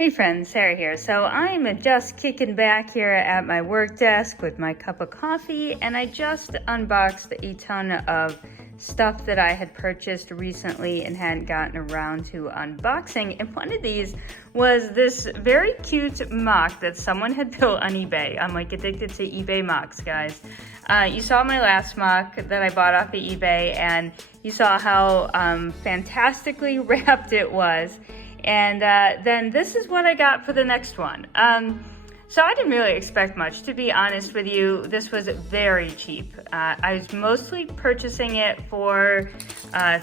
Hey friends, Sarah here. So I'm just kicking back here at my work desk with my cup of coffee, and I just unboxed a ton of stuff that I had purchased recently and hadn't gotten around to unboxing. And one of these was this very cute MOC that someone had built on eBay. I'm like addicted to eBay MOCs, guys. You saw my last MOC that I bought off of eBay, and you saw how fantastically wrapped it was. And then this is what I got for the next one. So I didn't really expect much, to be honest with you. This was very cheap. I was mostly purchasing it for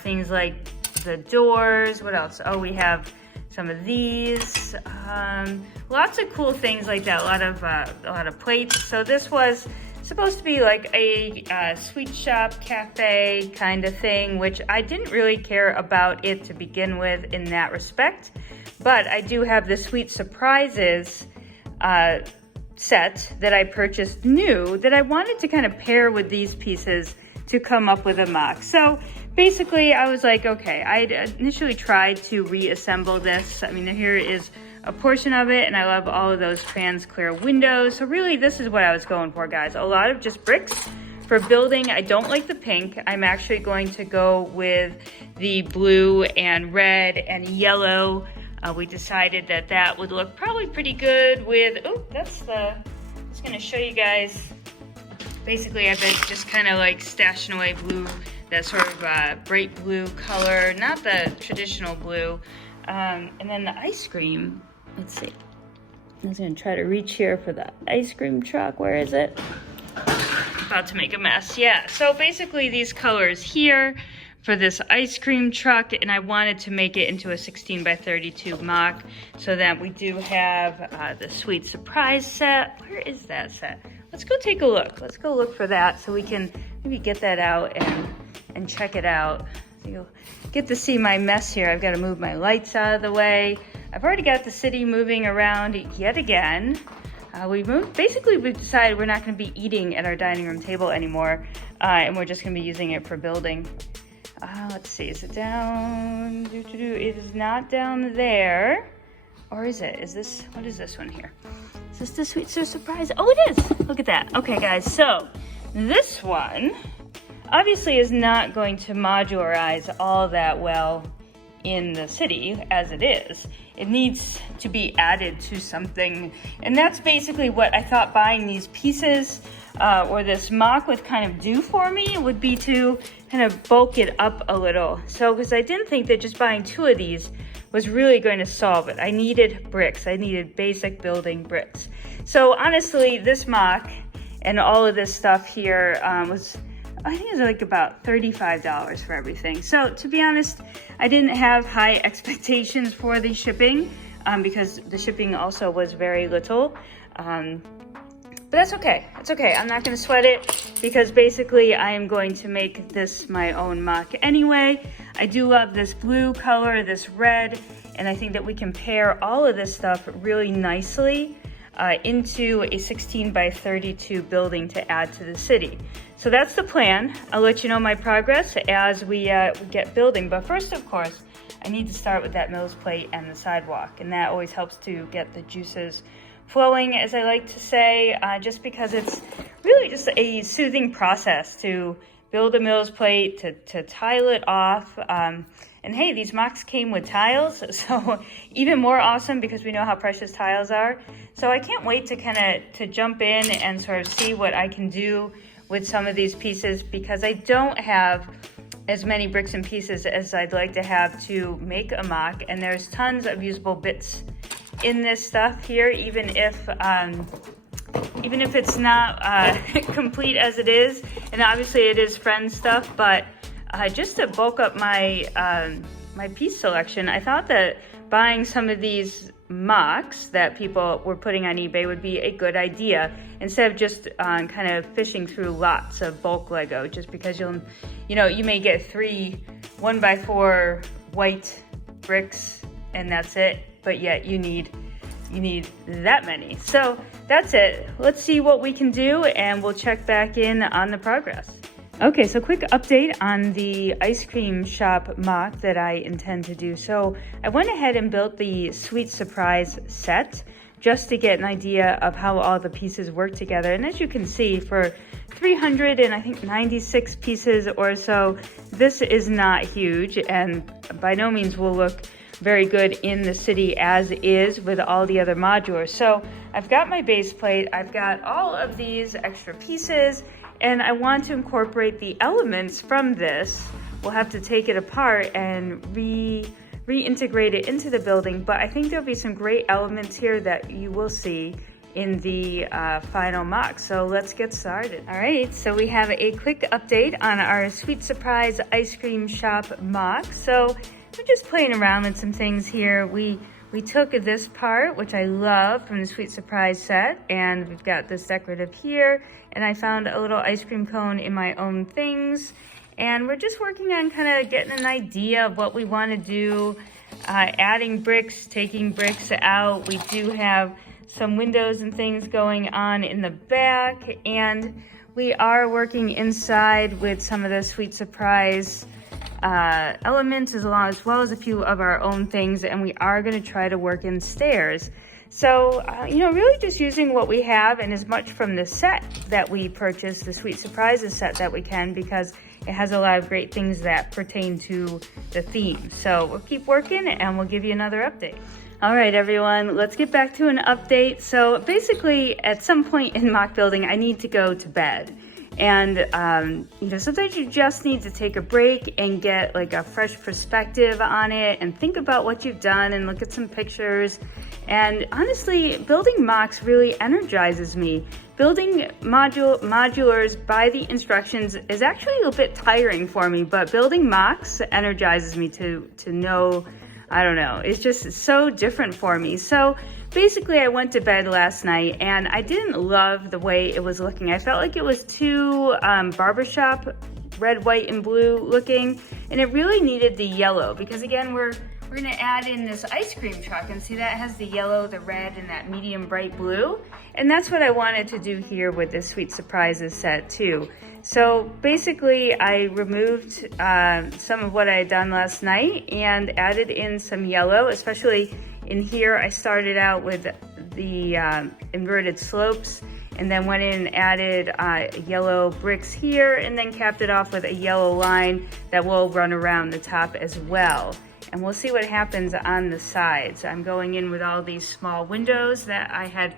things like the doors. What else? Oh, we have some of these. Lots of cool things like that. A lot of plates. So this was supposed to be like a sweet shop cafe kind of thing, which I didn't really care about it to begin with in that respect. But I do have the Sweet Surprises set that I purchased new that I wanted to kind of pair with these pieces to come up with a MOC. So basically I was like, okay, I initially tried to reassemble this. I mean, here is a portion of it, and I love all of those trans clear windows. So really this is what I was going for, guys. A lot of just bricks for building. I don't like the pink. I'm actually going to go with the blue and red and yellow. We decided that that would look probably pretty good with, oh, that's the, I'm just gonna show you guys. Basically I've been just kind of like stashing away blue, that sort of bright blue color, not the traditional blue. And then the ice cream, let's see. I was gonna try to reach here for the ice cream truck. Where is it? About to make a mess. Yeah, so basically these colors here for this ice cream truck, and I wanted to make it into a 16 by 32 MOC so that we do have the Sweet Surprise set. Where is that set? Let's go take a look. Let's go look for that so we can maybe get that out and check it out. So you'll get to see my mess here. I've got to move my lights out of the way. I've already got the city moving around yet again. We've decided we're not going to be eating at our dining room table anymore, and we're just going to be using it for building. Let's see, is it down? It is not down there. Or is it? What is this one here? Is this the Sweet Surprise? Oh, it is. Look at that. Okay, guys, so this one obviously is not going to modularize all that well in the city as it is. It needs to be added to something, and that's basically what I thought buying these pieces or this MOC would kind of do for me, would be to kind of bulk it up a little. So, because I didn't think that just buying two of these was really going to solve it. I needed bricks. I needed basic building bricks. So honestly, this MOC and all of this stuff here was, I think it was like about $35 for everything. So to be honest, I didn't have high expectations for the shipping because the shipping also was very little. But that's okay. It's okay. I'm not going to sweat it because basically I am going to make this my own MOC anyway. I do love this blue color, this red, and I think that we can pair all of this stuff really nicely into a 16 by 32 building to add to the city. So that's the plan. I'll let you know my progress as we get building. But first, of course, I need to start with that Mills plate and the sidewalk, and that always helps to get the juices flowing, as I like to say, just because it's really just a soothing process to build a Mills plate, to tile it off. And hey, these MOCs came with tiles, so even more awesome because we know how precious tiles are. So I can't wait to jump in and sort of see what I can do with some of these pieces, because I don't have as many bricks and pieces as I'd like to have to make a MOC, and there's tons of usable bits in this stuff here, even if it's not complete as it is. And obviously it is friend stuff, but just to bulk up my my piece selection, I thought that buying some of these MOCs that people were putting on eBay would be a good idea, instead of just kind of fishing through lots of bulk Lego, just because you may get 3 1x4 white bricks and that's it, but yet you need that many. So that's it. Let's see what we can do, and we'll check back in on the progress. Okay, so quick update on the ice cream shop MOC that I intend to do. So I went ahead and built the Sweet Surprise set just to get an idea of how all the pieces work together. And as you can see, for 396 pieces or so, this is not huge and by no means will look very good in the city as is with all the other modulars. So I've got my base plate, I've got all of these extra pieces, and I want to incorporate the elements from this. We'll have to take it apart and reintegrate it into the building, but I think there'll be some great elements here that you will see in the final MOC. So let's get started. All right, so we have a quick update on our Sweet Surprise ice cream shop MOC. So we're just playing around with some things here. We took this part, which I love, from the Sweet Surprise set, and we've got this decorative here, and I found a little ice cream cone in my own things, and we're just working on kind of getting an idea of what we want to do, adding bricks, taking bricks out. We do have some windows and things going on in the back, and we are working inside with some of the Sweet Surprise elements as well as a few of our own things, and we are going to try to work in stairs. So, really just using what we have and as much from the set that we purchased, the Sweet Surprises set that we can, because it has a lot of great things that pertain to the theme. So we'll keep working and we'll give you another update. All right, everyone, let's get back to an update. So basically, at some point in MOC building, I need to go to bed. And, sometimes you just need to take a break and get like a fresh perspective on it and think about what you've done and look at some pictures. And honestly, building MOCs really energizes me. Building modulars by the instructions is actually a little bit tiring for me, but building MOCs energizes me to know, I don't know, it's just so different for me. So basically, I went to bed last night and I didn't love the way it was looking. I felt like it was too barbershop, red, white, and blue looking, and it really needed the yellow, because again, we're gonna add in this ice cream truck, and see that has the yellow, the red, and that medium bright blue, and that's what I wanted to do here with this Sweet Surprises set too. So basically, I removed some of what I had done last night and added in some yellow, especially in here. I started out with the inverted slopes and then went in and added yellow bricks here, and then capped it off with a yellow line that will run around the top as well. And we'll see what happens on the sides. I'm going in with all these small windows that I had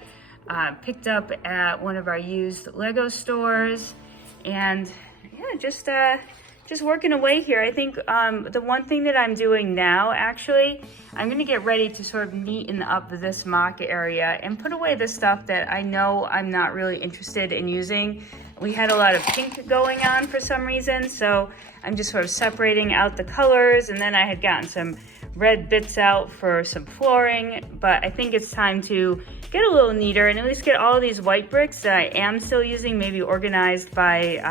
picked up at one of our used Lego stores. And yeah, just working away here. I think the one thing that I'm doing now, actually, I'm gonna get ready to sort of neaten up this MOC area and put away the stuff that I know I'm not really interested in using. We had a lot of pink going on for some reason, so I'm just sort of separating out the colors, and then I had gotten some red bits out for some flooring, but I think it's time to get a little neater and at least get all of these white bricks that I am still using, maybe organized by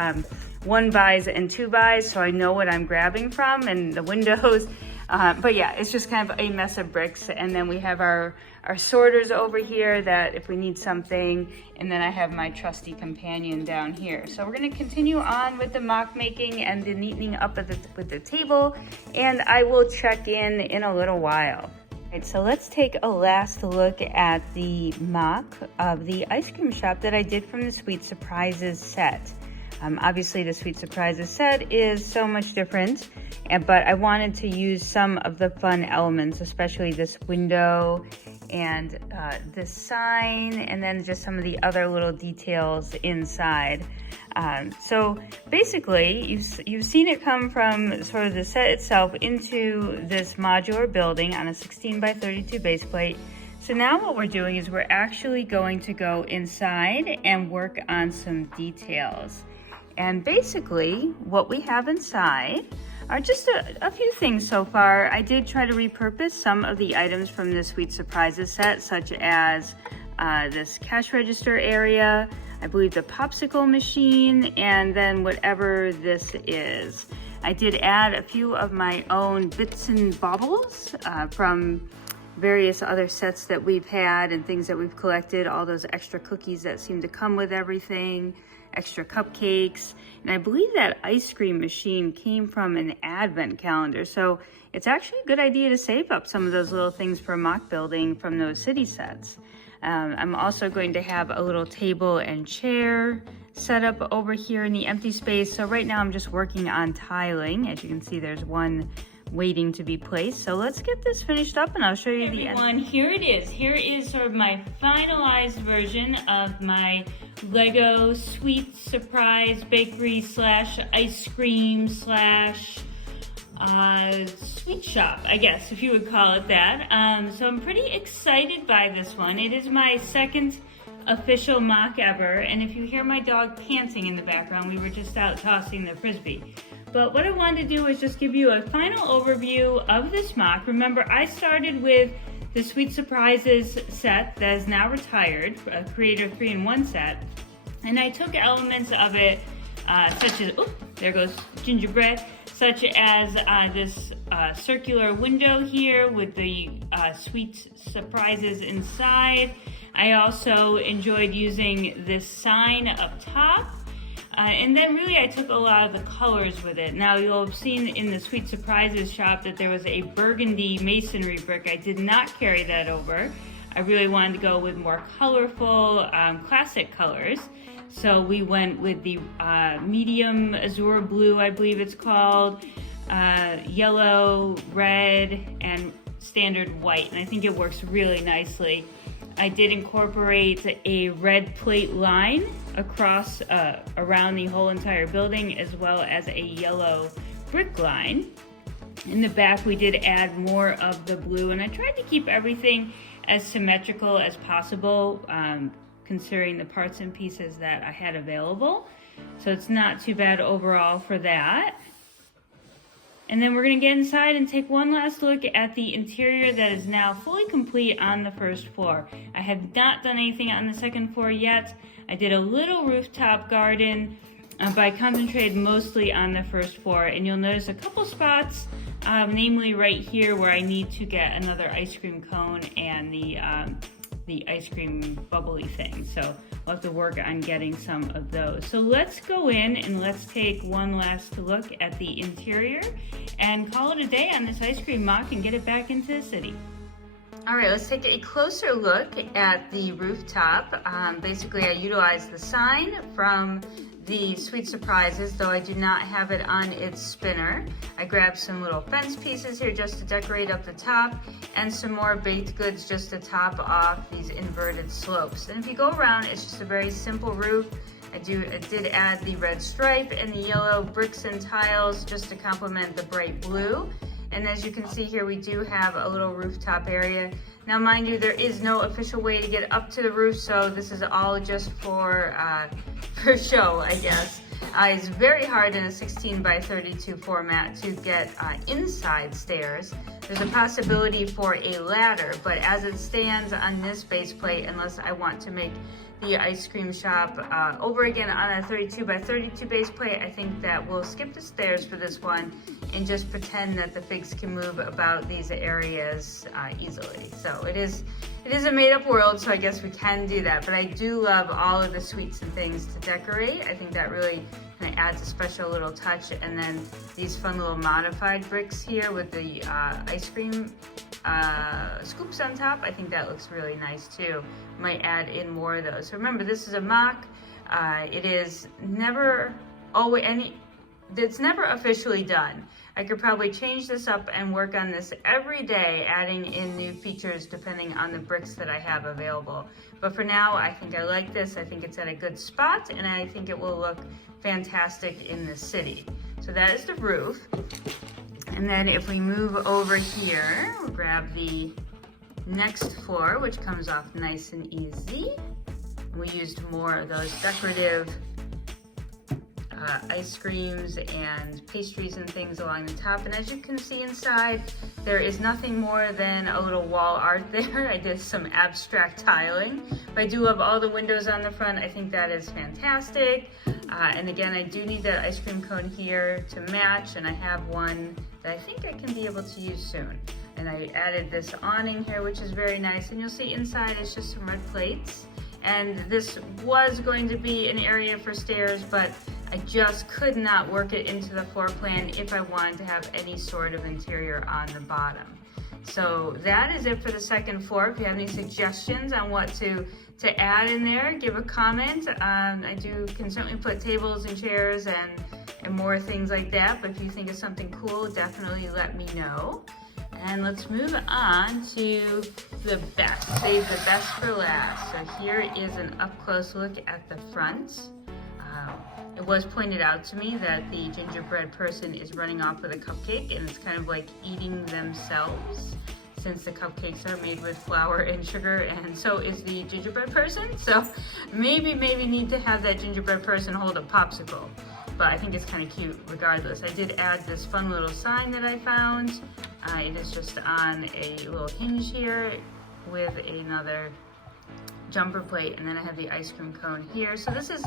1-bys and 2-bys, so I know what I'm grabbing from, and the windows. But yeah, it's just kind of a mess of bricks. And then we have our sorters over here that if we need something, and then I have my trusty companion down here. So we're gonna continue on with the MOC making and the neatening up with the table, and I will check in a little while. All right, so let's take a last look at the MOC of the ice cream shop that I did from the Sweet Surprises set. Obviously, the Sweet Surprises set is so much different, but I wanted to use some of the fun elements, especially this window and this sign, and then just some of the other little details inside. So basically, you've seen it come from sort of the set itself into this modular building on a 16x32 base plate. So now what we're doing is we're actually going to go inside and work on some details. And basically, what we have inside are just a few things so far. I did try to repurpose some of the items from the Sweet Surprises set, such as this cash register area, I believe the popsicle machine, and then whatever this is. I did add a few of my own bits and bobbles from various other sets that we've had and things that we've collected, all those extra cookies that seem to come with everything, extra cupcakes. And I believe that ice cream machine came from an advent calendar. So it's actually a good idea to save up some of those little things for mock building from those city sets. I'm also going to have a little table and chair set up over here in the empty space. So right now I'm just working on tiling. As you can see, there's one waiting to be placed. So let's get this finished up and I'll show you the end. Here it is. Here is sort of my finalized version of my Lego Sweet Surprise Bakery slash ice cream slash sweet shop, I guess, if you would call it that. So I'm pretty excited by this one. It is my second official mock ever, and if you hear my dog panting in the background, we were just out tossing the frisbee. But what I wanted to do is just give you a final overview of this mock. Remember, I started with the Sweet Surprises set that is now retired, a Creator 3-in-1 set, and I took elements of it, such as, oh, there goes gingerbread, such as this circular window here with the sweet surprises inside. I also enjoyed using this sign up top. And then really I took a lot of the colors with it. Now you'll have seen in the Sweet Surprises shop that there was a burgundy masonry brick. I did not carry that over. I really wanted to go with more colorful, classic colors. So we went with the medium azure blue, I believe it's called, yellow, red, and standard white. And I think it works really nicely. I did incorporate a red plate line across around the whole entire building, as well as a yellow brick line. In the back we did add more of the blue, and I tried to keep everything as symmetrical as possible, considering the parts and pieces that I had available. So it's not too bad overall for that. And then we're gonna get inside and take one last look at the interior that is now fully complete on the first floor. I have not done anything on the second floor yet. I did a little rooftop garden, but I concentrated mostly on the first floor. And you'll notice a couple spots, namely right here where I need to get another ice cream cone and the ice cream bubbly thing. So we'll have to work on getting some of those. So let's go in and let's take one last look at the interior and call it a day on this ice cream mock and get it back into the city. All right, let's take a closer look at the rooftop. Basically, I utilized the sign from the Sweet Surprises, though I do not have it on its spinner. I grabbed some little fence pieces here just to decorate up the top, and some more baked goods just to top off these inverted slopes. And if you go around, it's just a very simple roof. I did add the red stripe and the yellow bricks and tiles just to complement the bright blue. And as you can see here, we do have a little rooftop area. Now, mind you, there is no official way to get up to the roof, so this is all just for show, I guess. It's very hard in a 16 by 32 format to get inside stairs. There's a possibility for a ladder, but as it stands on this base plate, unless I want to make the ice cream shop over again on a 32 by 32 base plate, I think that we'll skip the stairs for this one and just pretend that the figs can move about these areas easily. So it is a made-up world, so I guess we can do that. But I do love all of the sweets and things to decorate. I think that really kind of adds a special little touch. And then these fun little modified bricks here with the ice cream scoops on top, I think that looks really nice too. Might add in more of those. So remember, this is a mock. It is never it's never officially done. I could probably change this up and work on this every day, adding in new features depending on the bricks that I have available. But for now, I think I like this. I think it's at a good spot, and I think it will look fantastic in the city. So that is the roof. And then if we move over here, we'll grab the next floor, which comes off nice and easy. We used more of those decorative ice creams and pastries and things along the top. And as you can see inside, there is nothing more than a little wall art there. I did some abstract tiling. But I do love all the windows on the front. I think that is fantastic. And again, I do need that ice cream cone here to match, and I have one that I think I can be able to use soon. And I added this awning here, which is very nice. And you'll see inside is just some red plates. And this was going to be an area for stairs, but I just could not work it into the floor plan if I wanted to have any sort of interior on the bottom. So that is it for the second floor. If you have any suggestions on what to add in there, give a comment. I can certainly put tables and chairs and more things like that, but if you think of something cool, definitely let me know. And let's move on to the best. Save the best for last. So here is an up-close look at the front. It was pointed out to me that the gingerbread person is running off with a cupcake, and it's kind of like eating themselves, since the cupcakes are made with flour and sugar, and so is the gingerbread person. So maybe need to have that gingerbread person hold a popsicle. But I think it's kind of cute regardless. I did add this fun little sign that I found. It is just on a little hinge here with another jumper plate, and then I have the ice cream cone here. So this is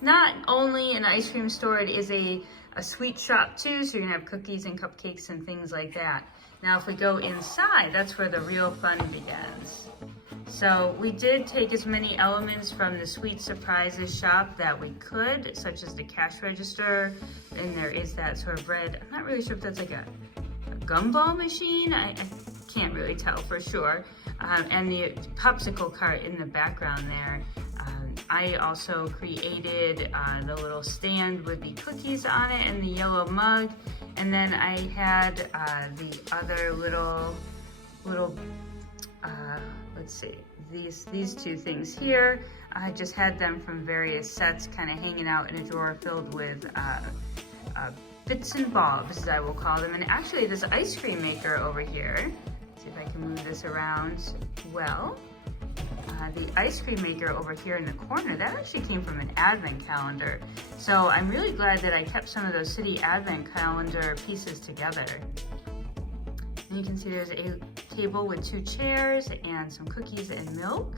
not only an ice cream store, it is a sweet shop too, so you can have cookies and cupcakes and things like that. Now if we go inside, that's where the real fun begins. So we did take as many elements from the Sweet Surprises shop that we could, such as the cash register, and there is that sort of red, I'm not really sure if that's like a gumball machine, I can't really tell for sure, and the popsicle cart in the background there. I also created the little stand with the cookies on it and the yellow mug, and then I had the other little let's see, these two things here. I just had them from various sets kind of hanging out in a drawer filled with bits and bobs, as I will call them. And actually this ice cream maker over here, see if I can move this around well. The ice cream maker over here in the corner, that actually came from an advent calendar. So I'm really glad that I kept some of those city advent calendar pieces together. And you can see there's a table with 2 chairs and some cookies and milk.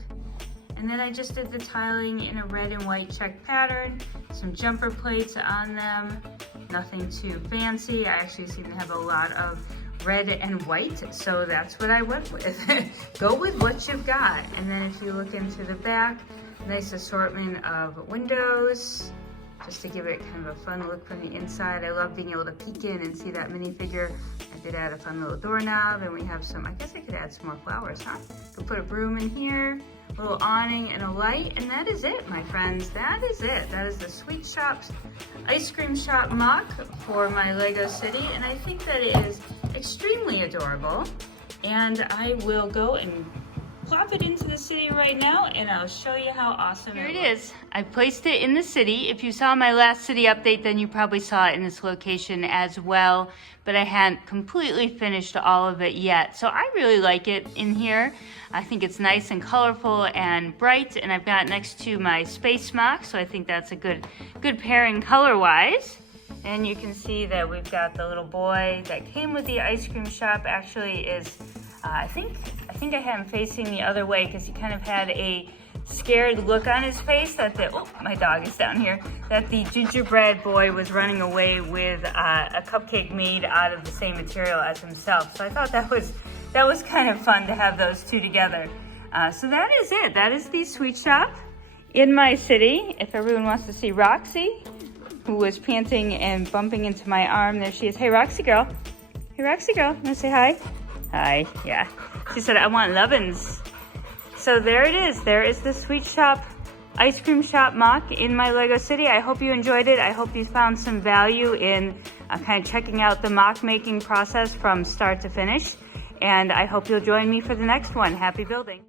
And then I just did the tiling in a red and white check pattern, some jumper plates on them, nothing too fancy. I actually seem to have a lot of red and white, so that's what I went with. Go with what you've got. And then if you look into the back, nice assortment of windows, just to give it kind of a fun look from the inside. I love being able to peek in and see that minifigure. I did add a fun little doorknob, and we have some, I guess I could add some more flowers, huh? Could put a broom in here, a little awning and a light, and that is it, my friends. That is it. That is the Sweet Shop's Ice Cream Shop MOC for my Lego City, and I think that it is extremely adorable. And I will go and plop it into the city right now, and I'll show you how awesome it looks. Here it is. I placed it in the city. If you saw my last city update, then you probably saw it in this location as well, but I hadn't completely finished all of it yet. So I really like it in here. I think it's nice and colorful and bright, and I've got it next to my Space MOC, so I think that's a good pairing color-wise. And you can see that we've got the little boy that came with the ice cream shop. Actually is, I think I had him facing the other way because he kind of had a scared look on his face that oh, my dog is down here, that the gingerbread boy was running away with a cupcake made out of the same material as himself. So I thought that was kind of fun to have those two together. So that is it. That is the Sweet Shop in my city. If everyone wants to see Roxy, who was panting and bumping into my arm, there she is. Hey, Roxy girl. Hey, Roxy girl. Want to say hi? Hi, yeah. She said, I want lovin's. So there it is. There is the Sweet Shop Ice Cream Shop MOC in my Lego City. I hope you enjoyed it. I hope you found some value in kind of checking out the MOC making process from start to finish. And I hope you'll join me for the next one. Happy building.